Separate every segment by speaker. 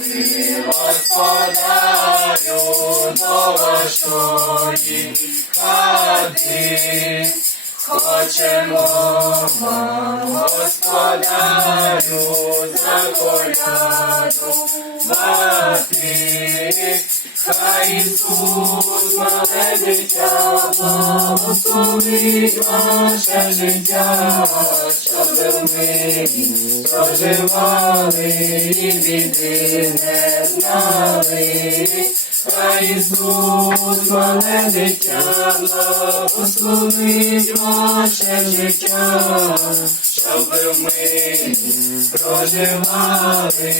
Speaker 1: Ми, Господарю, до вашої хати. Хочемо Господарю, заколядувати. Хай Ісус, мале дитя, благословить ваше життя, щоб ми проживали і біди не знали. Ісус, мале дитя, благословить ваше життя, щоб ми проживали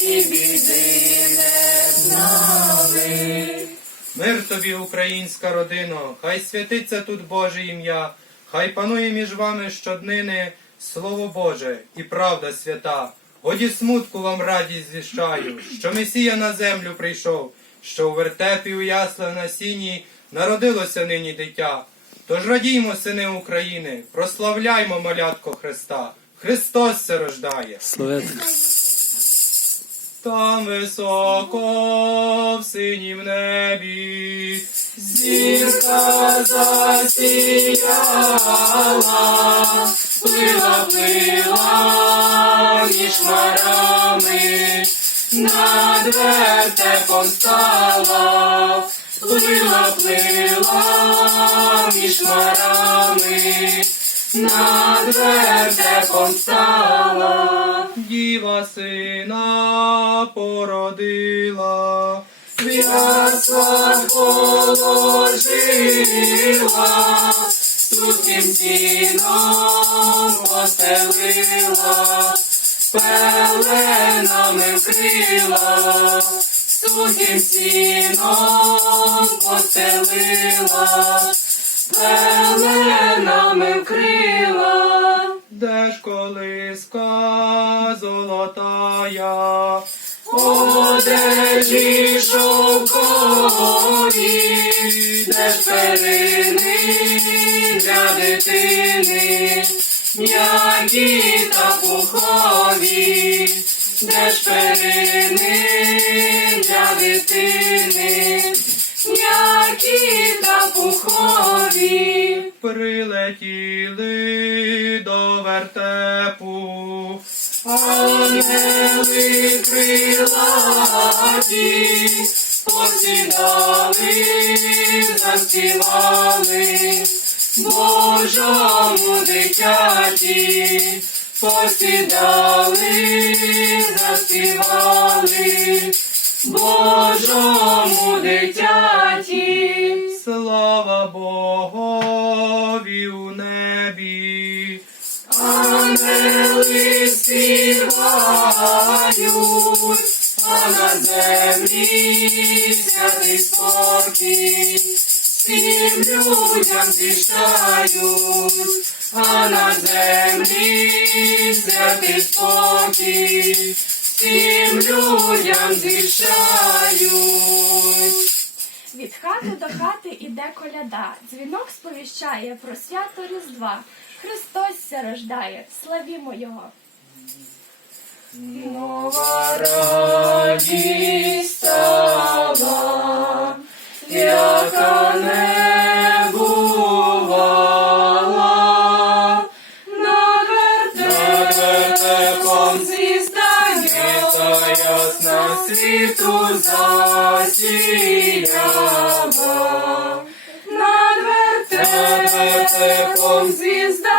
Speaker 1: і біди не знали.
Speaker 2: Мир тобі, українська родино, хай святиться тут Боже ім'я, хай панує між вами щоднини Слово Боже і правда свята. Годі смутку вам радість звіщаю, що Месія на землю прийшов, що у вертепі у яслах на сіні народилося нині дитя. Тож радіймо, сини України, прославляймо малятко Христа. Христос се рождає. Там високо в синім небі
Speaker 1: Зірка засіяла, плила, плила між хмарами, над вертепом стала, плила, плила між хмарами, над вертепом стала.
Speaker 2: діва сина породила.
Speaker 1: В яслах положила, сухим сіном постелила, пеленами вкрила, сухим сіном постелила, пеленами вкрила.
Speaker 2: Де ж колиска золотая,
Speaker 1: Одежі шовкові, де ж перини для дитини, м'які та пухові, де ж перини для дитини, м'які та пухові.
Speaker 2: прилетіли до вертепу.
Speaker 1: Ангели крилаті посідали, заспівали Божому дитяті, посідали, заспівали Божому дитяті.
Speaker 2: Слава Богові у небі.
Speaker 1: Ангели співають, а на землі святий спокій, всім людям зіщають, а на землі святий спокій, всім людям зіщають.
Speaker 3: Від хати до хати іде коляда, дзвінок сповіщає про свято Різдва. Христос ся рождає, славімо Його!
Speaker 1: Нова радість стала, яка не бувала, над вертепом звізда ясна світу засіяла. Над вертепом звізда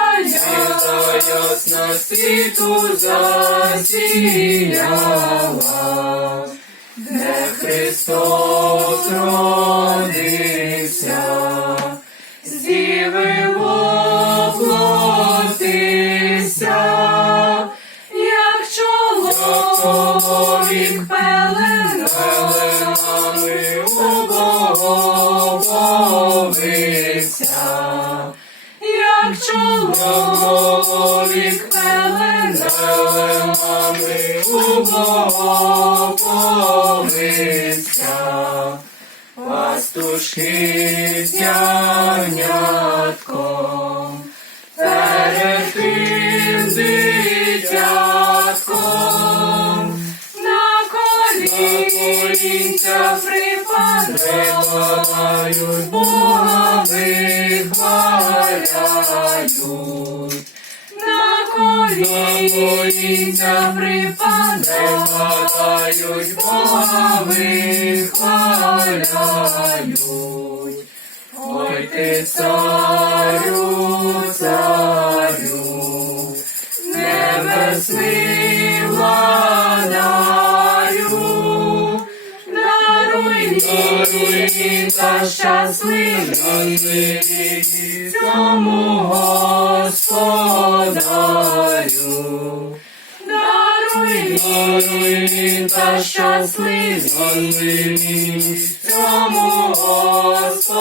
Speaker 1: ясна світу засіяла, де Христос родився, зіви воплотився, як чоловік пеленами обовився, як чоловік пеленами обовився, пастушки з ягнятком, перед тим дитятком, на колінця Припадають Бога вихваляють. На колінця припадають,
Speaker 4: Припадають
Speaker 1: Бога вихваляють.
Speaker 4: Ой ти царю, царю,
Speaker 1: Небесний та щасливі цьому господарю. Мені та щасливі цьому господарю.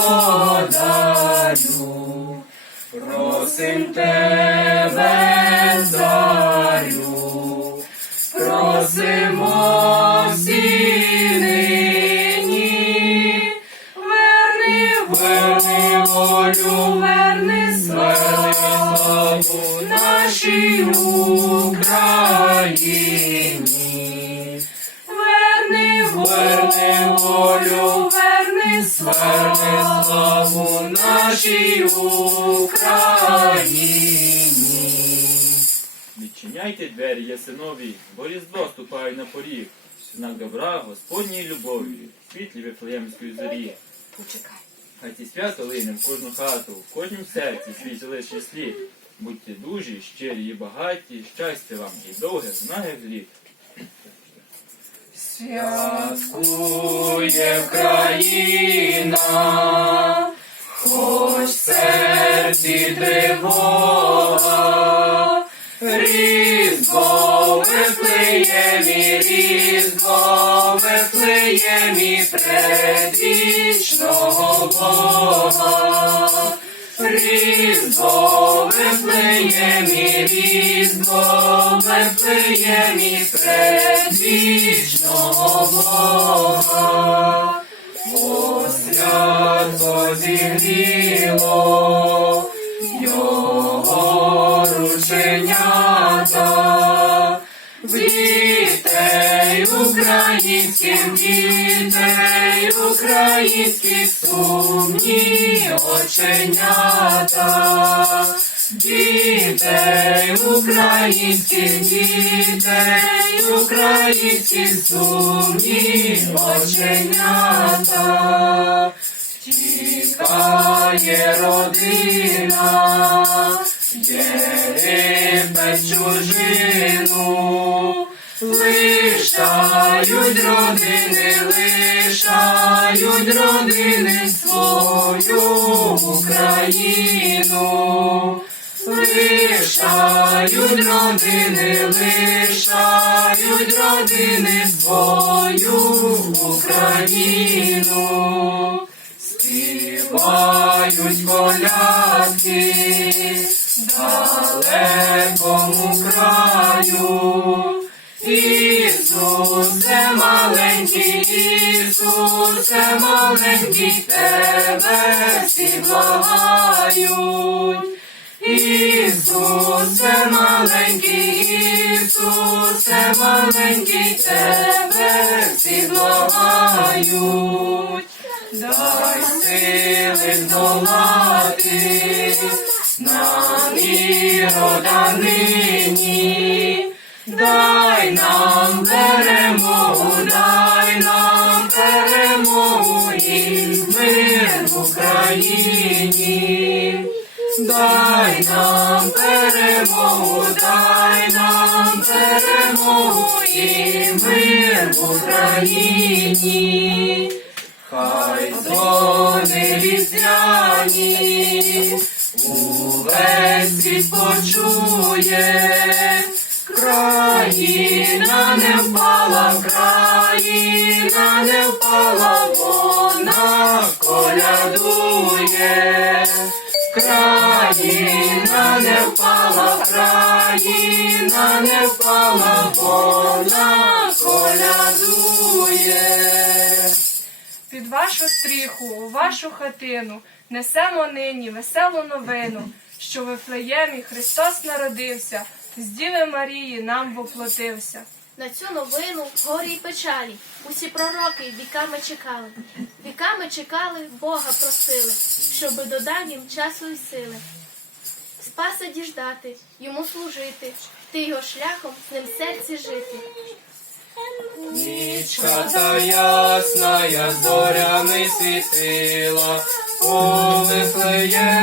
Speaker 1: Просим тебе, царю, просимо всі нині, верни
Speaker 4: верни волю,
Speaker 1: верни славу нашій Україні. Верни
Speaker 4: волю,
Speaker 1: верни славу нашій Україні.
Speaker 2: Відчиняйте двері ясинові, бо різдво ступає на поріг, знак добра Господньої любові, світлі Вифлеємської зорі.
Speaker 5: Почекай.
Speaker 2: Хай ці свято лине в кожну хату, в кожнім серці свій залиший слід. Будьте дужі, щирі і багаті, щастя вам і довге знає літ.
Speaker 1: Святкує країна, хоч серці тривога, Різдво в Вифлеємі, Різдво в Вифлеємі предвічного Бога. Різдво Вифлеємі, Різдво Вифлеємі предвічного Бога. О, свято зігріло його рученята, українських дітей українських сумні оченята, дітей українських дітей українських сумні оченята. Тікає родина, Єгипет чужину, лишають родини, лишають родини свою Україну. Лишають родини, лишають родини свою Україну. Співають колядки далекому краю. Ісусе маленький, Ісусе маленький, тебе всі благають. Ісусе маленький, Ісусе маленький, тебе всі благають. Дай сили здолати нам ірода нині. Перемогу, дай нам перемогу і мир в Україні. Хай дзвони різдвяні увесь світ почує. Країна не впала, країна не впала, вона колядує. Країна не впала, країна не впала, вона колядує.
Speaker 3: Під вашу стріху, у вашу хатину несемо нині веселу новину, що в Вифлеємі Христос народився, з Діви Марії нам воплотився.
Speaker 6: На цю новину горі й печалі. Усі пророки віками чекали. Віками чекали, Бога просили, щоби додав їм часу і сили. Спаса діждати, йому служити, ти його шляхом з ним серці жити.
Speaker 1: Нічка та ясна, я зорями світила у Вифлеємі.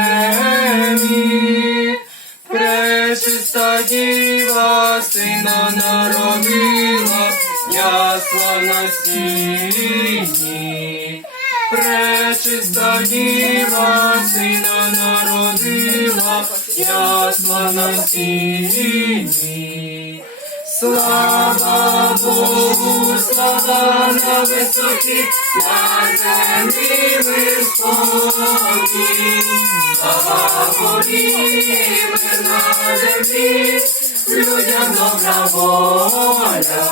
Speaker 1: Пречиста діва сина народила, ясла на сіні. Пречиста діва сина народила, ясла на сіні. Слава Богу, слава на висоті, на землі мир спокій. Слава горі, мир на землі, людям добра воля.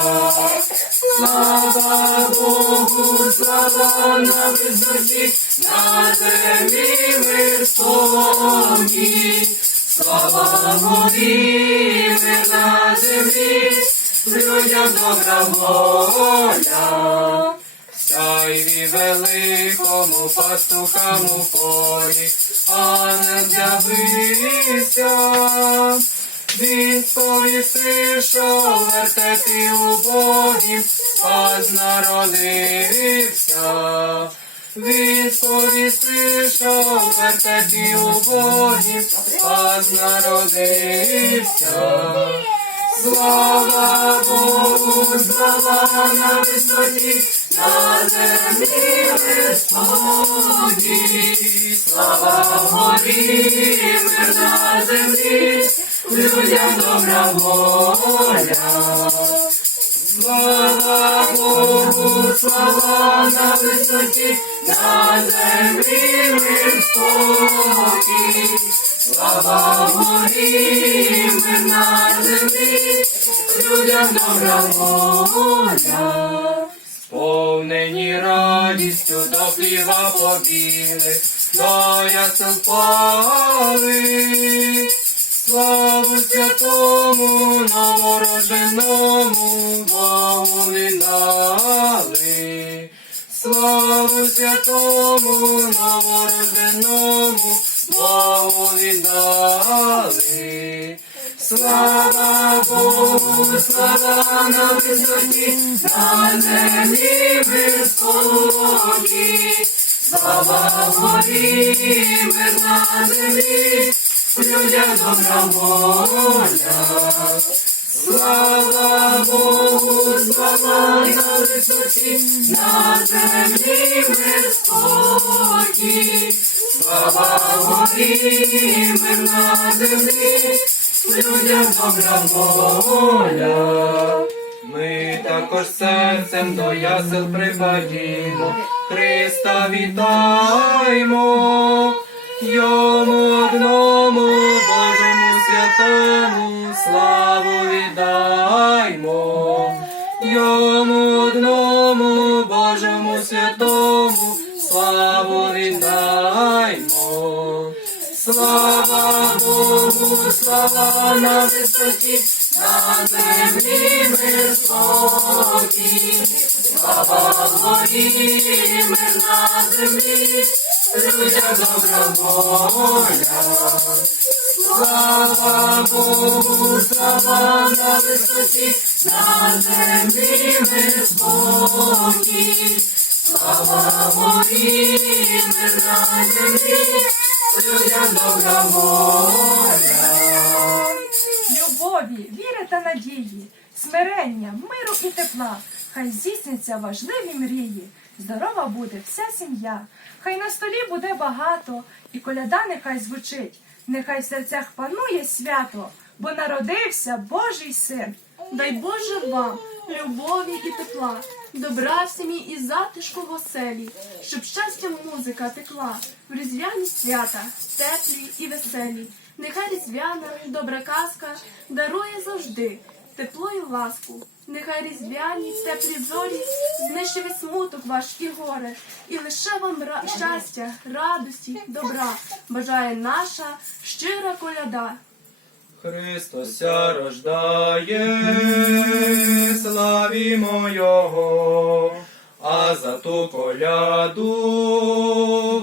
Speaker 1: Слава Богу, слава на висоті, на землі мир спокій. Слава горі, мир на людям добра воля. Сяйві великому пастухам у полі, ангел з'явився. Він сповістив, що вертети убогім, пас народився. Він сповістив, що вертети убогім, пас народився. Слава Богу, слава на висоті, на землі Господі. Слава горі, мир на землі, людям добра воля. Слава Богу, слава на висоті, на землі мир спокій. Слава горі, мир на людям добра воля. Сповнені радістю до хліба побіли, до ясел впали. Славу святому новорожденому Богу віддали. Славу святому новорожденому Богу віддали. Слава Богу, слава на висоті, на землі мир спокій. Слава горі, мир на землі, людям добра воля. Слава Богу, слава на висоті, на землі мир спокій. Слава горі, мир на землі, людям добра воля. Ми також серцем до ясел припадімо, Христа вітаймо, йому одному Божому святому славу віддаймо, йому одному Божому святому славу віддаймо. Слава Богу, слава на висоті, на землі мир спокій. Слава горі, мир на землі, людям добра воля. Слава Богу, слава на висоті, на землі мир спокій. Слава горі, мир на землі, людям добра воля.
Speaker 7: Любові, віри та надії, смирення, миру і тепла. Хай здійсняться важливі мрії. Здорова буде вся сім'я. Хай на столі буде багато, і коляда нехай звучить. Нехай в серцях панує свято, бо народився Божий син.
Speaker 8: Дай Боже вам любові і тепла, добра в сім'ї і затишку в оселі, щоб щастя музика текла різдвяні свята, теплі і веселі. Нехай різдвяна добра казка дарує завжди тепло і ласку. Нехай різдвяні теплі зорі знищить смуток ваш і горе, і лише вам ра- щастя, радості, добра бажає наша щира коляда.
Speaker 1: Христося рождає, славімо Його, а за ту коляду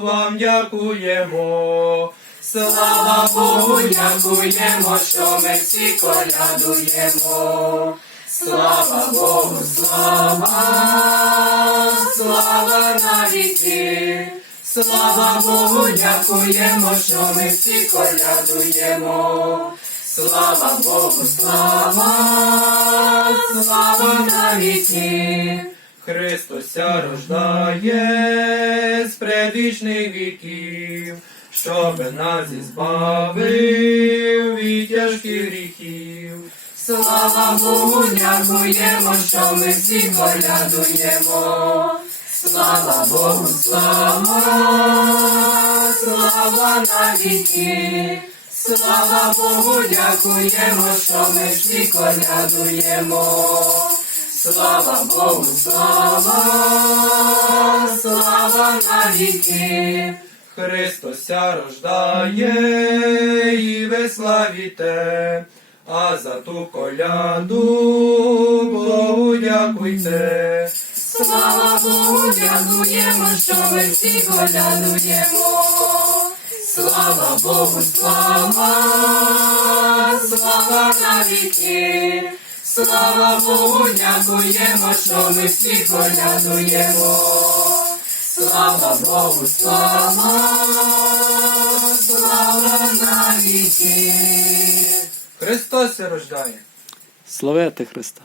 Speaker 1: вам дякуємо. Слава Богу, дякуємо, що ми всі колядуємо. Слава Богу, слава, слава навіки. Слава Богу, дякуємо, що ми всі колядуємо. Слава Богу, слава, слава навіки. Христося рождає з предвічних віків, щоб нас ізбавив від тяжких гріхів. Слава Богу, дякуємо, що ми всі колядуємо. Слава Богу, слава, слава навіки. Слава Богу, дякуємо, що ми всі колядуємо. Слава Богу, слава, слава навіки. Христося рождає і ви славіте, а за ту коляду Богу дякуйте. Слава Богу, дякуємо, що ми всі колядуємо. Слава Богу, слава, слава навіки. Слава Богу, дякуємо, що ми всі колядуємо. Слава Богу, слава, слава навіки. Христос рождає.
Speaker 9: Славити Христа!